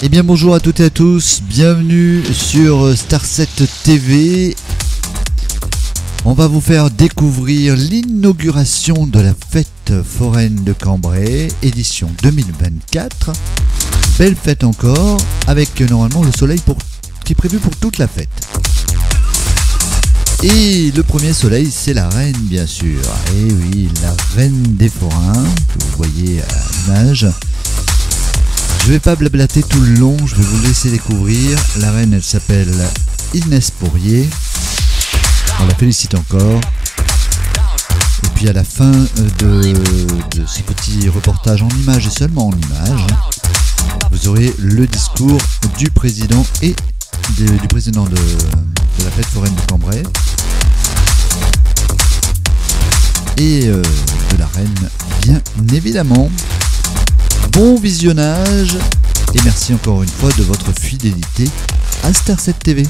Eh bien bonjour à toutes et à tous, bienvenue sur Starset TV. On va vous faire découvrir l'inauguration de la fête foraine de Cambrai, édition 2024. Belle fête encore, avec normalement le soleil qui est prévu pour toute la fête. Et le premier soleil, c'est la reine bien sûr. Et oui, la reine des forains, que vous voyez à l'image. Je vais pas blablater tout le long, je vais vous laisser découvrir. La reine, elle s'appelle Inès Pourrier. On la félicite encore. Et puis à la fin de ce petit reportage en images et seulement en images, vous aurez le discours du président et du président de la fête foraine de Cambrai et de la reine, bien évidemment. Bon visionnage et merci encore une fois de votre fidélité à Starset TV.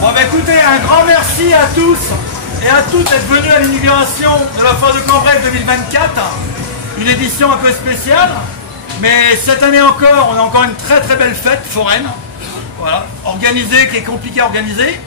Bon bah écoutez, un grand merci à tous et à toutes d'être venus à l'inauguration de la Foire de Cambrai 2024. Une édition un peu spéciale, mais cette année encore, on a encore une très très belle fête foraine. Voilà, organisée, qui est compliquée à organiser.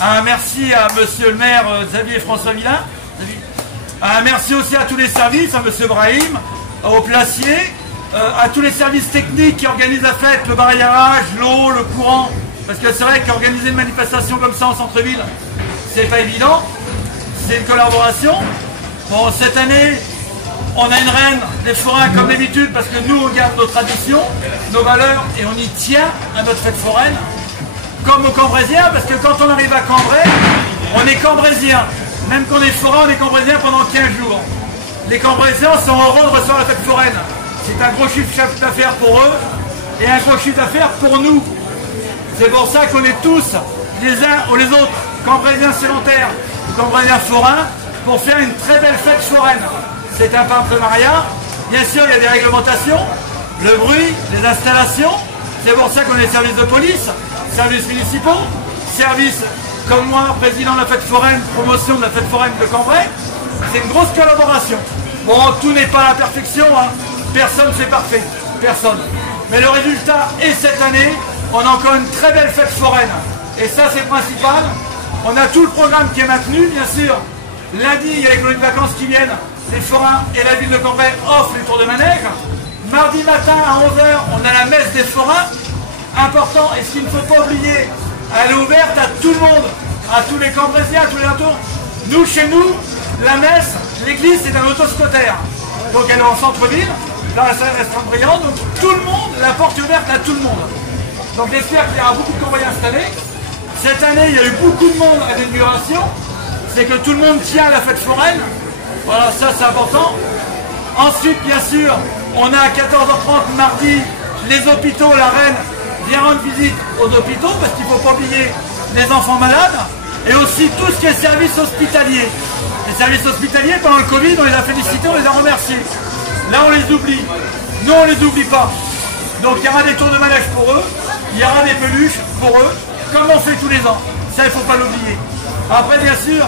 Un merci à monsieur le maire Xavier François Villain. Un merci aussi à tous les services, à monsieur Brahim, au placier, à tous les services techniques qui organisent la fête, le barrage, l'eau, le courant. Parce que c'est vrai qu'organiser une manifestation comme ça en centre-ville, c'est pas évident. C'est une collaboration. Bon, cette année, on a une reine des forains comme d'habitude parce que nous, on garde nos traditions, nos valeurs et on y tient à notre fête foraine. Comme aux Cambraisiens, parce que quand on arrive à Cambrai, on est Cambraisiens. Même qu'on est forain, on est Cambraisiens pendant 15 jours. Les Cambraisiens sont heureux de recevoir la fête foraine. C'est un gros chiffre d'affaires pour eux et un gros chiffre d'affaires pour nous. C'est pour ça qu'on est tous, les uns ou les autres, Cambraisiens sédentaires ou Cambraisiens forains, pour faire une très belle fête foraine. C'est un partenariat. Bien sûr, il y a des réglementations, le bruit, les installations. C'est pour ça qu'on est services de police, services municipaux, services comme moi, président de la fête foraine, promotion de la fête foraine de Cambrai. C'est une grosse collaboration. Bon, tout n'est pas à la perfection, hein. Personne n'est parfait, personne. Mais le résultat est cette année, on a encore une très belle fête foraine. Et ça, c'est le principal. On a tout le programme qui est maintenu, bien sûr. Lundi, il y a les colonies de vacances qui viennent. Les forains et la ville de Cambrai offrent les tours de manège. Mardi matin à 11 h, on a la messe des forains. Important, et ce qu'il ne faut pas oublier, elle est ouverte à tout le monde, à tous les Cambraisiens, à tous les entours. Nous, chez nous, la messe, l'église, c'est un autoscotaire. Donc elle est en centre-ville, là, la salle restera brillante. Donc tout le monde, la porte est ouverte à tout le monde. Donc j'espère qu'il y aura beaucoup de Cambriens cette année. Cette année, il y a eu beaucoup de monde à l'inauguration. C'est que tout le monde tient à la fête foraine. Voilà, ça c'est important. Ensuite, bien sûr, on a à 14 h 30 mardi, les hôpitaux, la reine vient rendre visite aux hôpitaux, parce qu'il ne faut pas oublier les enfants malades, et aussi tout ce qui est service hospitalier. Les services hospitaliers, pendant le Covid, on les a félicités, on les a remerciés. Là, on les oublie. Nous, on ne les oublie pas. Donc, il y aura des tours de manège pour eux, il y aura des peluches pour eux, comme on fait tous les ans. Ça, il ne faut pas l'oublier. Après, bien sûr,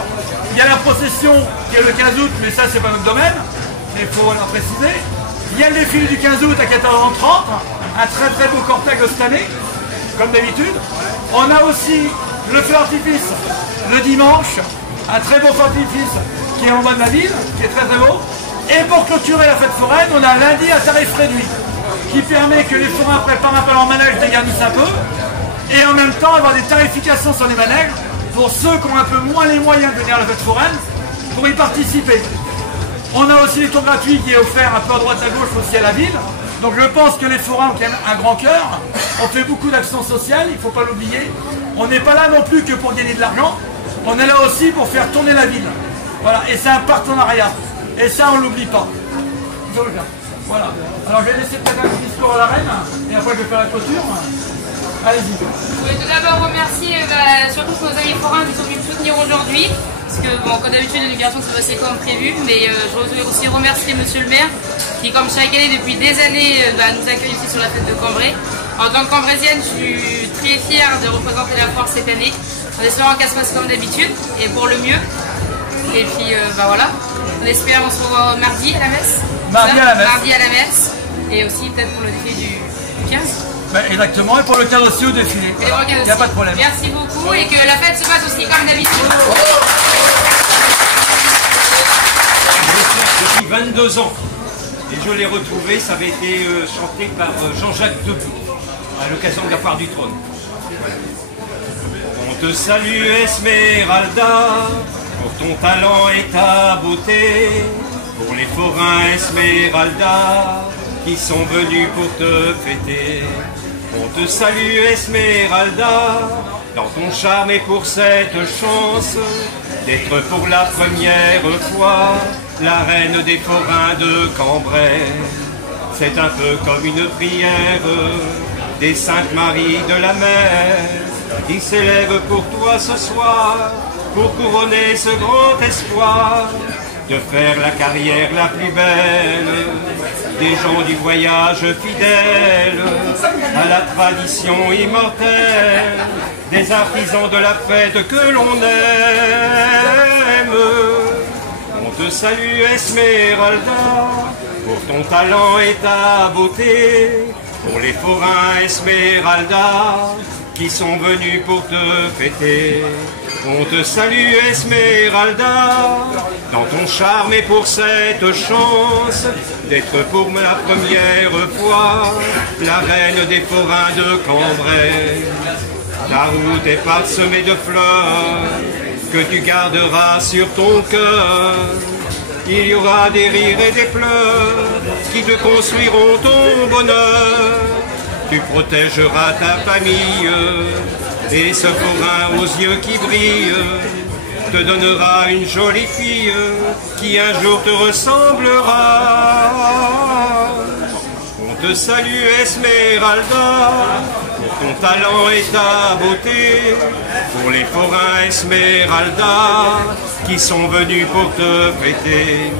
il y a la procession qui est le 15 août, mais ça, c'est pas notre domaine, mais il faut la préciser. Il y a le défilé du 15 août à 14 h 30, un très très beau cortège cette année, comme d'habitude. On a aussi le feu d'artifice le dimanche, un très beau feu d'artifice qui est en bas de la ville, qui est très très beau. Et pour clôturer la fête foraine, on a lundi un tarif réduit, qui permet que les forains préparent un peu leur manège, dégarnissent un peu, et en même temps avoir des tarifications sur les manèges, pour ceux qui ont un peu moins les moyens de venir à la fête foraine, pour y participer. On a aussi les tours gratuits qui est offert un peu à droite à gauche aussi à la ville. Donc je pense que les forains ont quand même un grand cœur. On fait beaucoup d'actions sociales, il ne faut pas l'oublier. On n'est pas là non plus que pour gagner de l'argent. On est là aussi pour faire tourner la ville. Voilà, et c'est un partenariat. Et ça, on ne l'oublie pas. Voilà. Alors je vais laisser peut-être un petit discours à la reine, et après je vais faire la clôture. Allez-y. Je voulais tout d'abord remercier surtout nos amis forains qui sont venus me soutenir aujourd'hui. Parce que, bon, comme d'habitude, l'inauguration s'est passée comme prévu, mais je voudrais aussi remercier monsieur le maire qui, comme chaque année, depuis des années, nous accueille ici sur la fête de Cambrai. En tant que cambraisienne, je suis très fière de représenter la foire cette année, en espérant qu'elle se passe comme d'habitude et pour le mieux. Et puis, voilà, on espère on se revoit mardi à la messe. Mardi à la messe. Mardi à la messe, et aussi peut-être pour le défilé du 15. Ben, exactement, et pour le cas aussi au défilé. Il n'y a pas de problème. Merci beaucoup et que la fête se passe aussi comme d'habitude. Depuis 22 ans, et je l'ai retrouvé, ça avait été chanté par Jean-Jacques Debout, à l'occasion de la foire du trône. On te salue Esmeralda, pour ton talent et ta beauté, pour les forains Esmeralda, qui sont venus pour te fêter. On te salue Esmeralda, dans ton charme et pour cette chance d'être pour la première fois la reine des forains de Cambrai. C'est un peu comme une prière des Saintes Maries de la Mer qui s'élève pour toi ce soir pour couronner ce grand espoir de faire la carrière la plus belle, des gens du voyage fidèles à la tradition immortelle, des artisans de la fête que l'on aime. On te salue Esmeralda, pour ton talent et ta beauté, pour les forains Esmeralda, qui sont venus pour te fêter. On te salue Esmeralda, dans ton charme et pour cette chance d'être pour la première fois la reine des forains de Cambrai. Ta route est parsemée de fleurs que tu garderas sur ton cœur. Il y aura des rires et des pleurs qui te construiront ton bonheur. Tu protégeras ta famille et ce forain aux yeux qui brillent te donnera une jolie fille qui un jour te ressemblera. On te salue Esmeralda, pour ton talent et ta beauté, pour les forains Esmeralda, qui sont venus pour te fêter.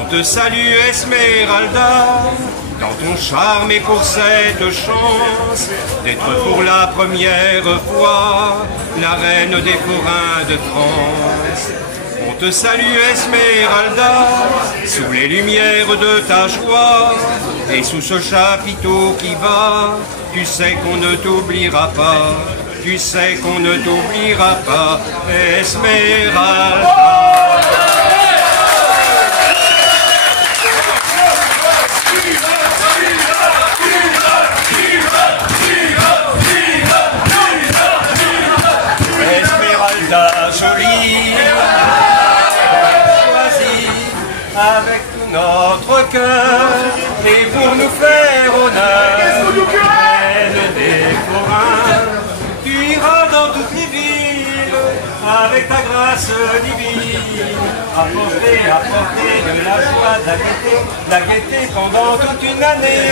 On te salue Esmeralda, dans ton charme et pour cette chance d'être pour la première fois la reine des forains de France. On te salue Esmeralda, sous les lumières de ta joie, et sous ce chapiteau qui va, tu sais qu'on ne t'oubliera pas, tu sais qu'on ne t'oubliera pas, Esmeralda. Jolie, choisie avec tout notre cœur, et pour nous faire honneur, reine des forains, tu iras dans toutes les villes avec ta grâce divine, apporter de la joie, de la gaieté pendant toute une année.